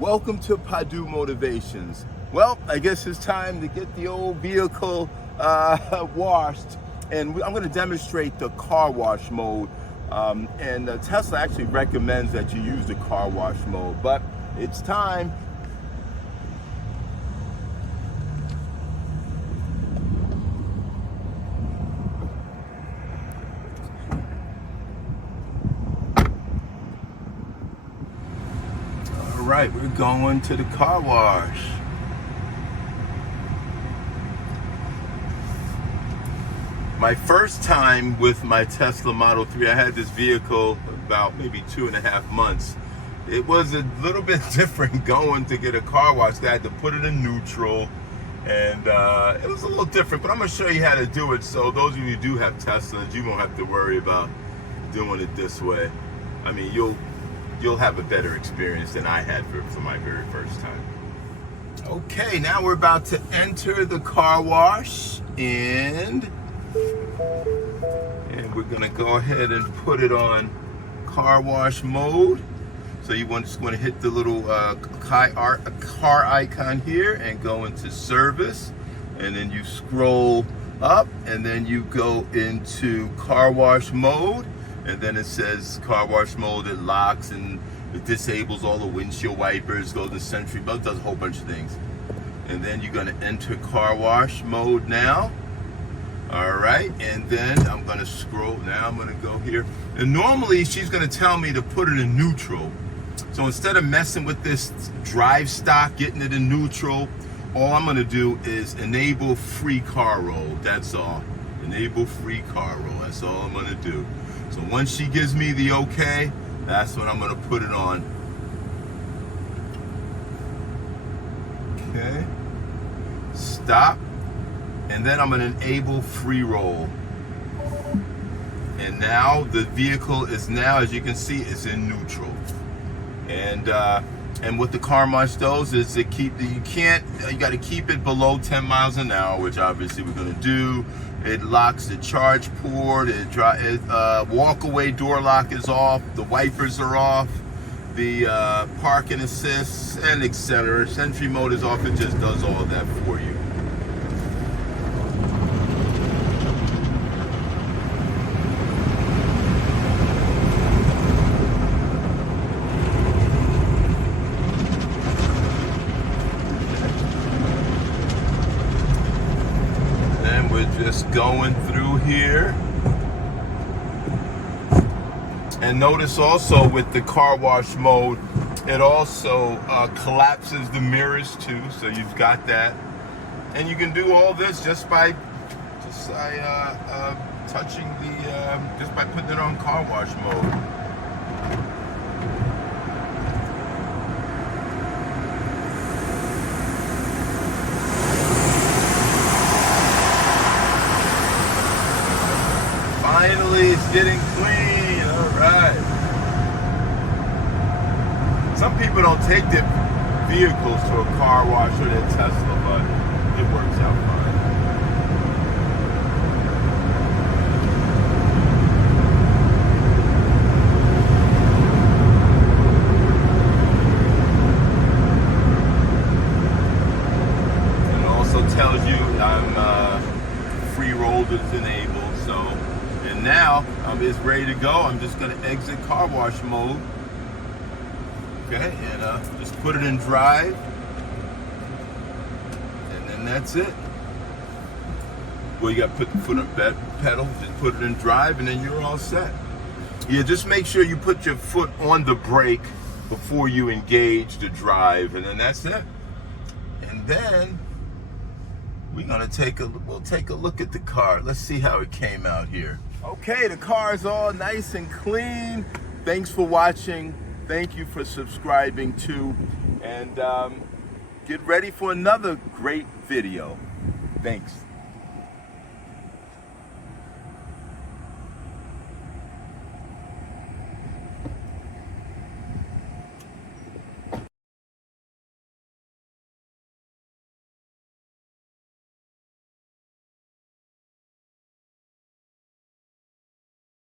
Welcome to Padu Motivations. Well, I guess it's time to get the old vehicle washed, and I'm going to demonstrate the car wash mode. And Tesla actually recommends that you use the car wash mode, but it's time. All right, we're going to the car wash. My first time with my Tesla Model 3, I had this vehicle about maybe 2.5 months. It was a little bit different going to get a car wash. I had to put it in neutral, and it was a little different, but I'm gonna show you how to do it. So those of you who do have Teslas, you won't have to worry about doing it this way. I mean, you'll have a better experience than I had for my very first time. Okay, now we're about to enter the car wash, and we're gonna go ahead and put it on car wash mode. So you just want to hit the little car icon here and go into service, and then you scroll up, and then you go into car wash mode, and then it says car wash mode. It locks and it disables all the windshield wipers, goes to Sentry Bug, does a whole bunch of things. And then you're gonna enter car wash mode now. All right, and then I'm gonna scroll. Now I'm gonna go here. And normally she's gonna tell me to put it in neutral. So instead of messing with this drive stock, getting it in neutral, all I'm gonna do is enable free car roll. That's all. Enable free car roll. That's all I'm gonna do. So once she gives me the okay, that's when I'm gonna put it on. Okay. Stop. And then I'm going to enable free roll. And now the vehicle is now, as you can see, is in neutral. And what the car wash does is you got to keep it below 10 miles an hour, which obviously we're going to do. It locks the charge port. Walk away door lock is off. The wipers are off. The parking assist and etc. Sentry mode is off. It just does all of that for you. Just going through here. And notice also with the car wash mode, it also collapses the mirrors too, so you've got that. And you can do all this just by touching just by putting it on car wash mode. Finally, it's getting clean. All right. Some people don't take their vehicles to a car wash or their Tesla, but it works out fine. And it also tells you I'm free roll is enabled, so. And now it's ready to go. I'm just going to exit car wash mode. Okay, and just put it in drive. And then that's it. Well, you got to put the foot on pedal, just put it in drive, and then you're all set. Yeah, just make sure you put your foot on the brake before you engage the drive, and then that's it. And then we'll take a look at the car. Let's see how it came out here. Okay, the car is all nice and clean. Thanks for watching. Thank you for subscribing too. And get ready for another great video. Thanks.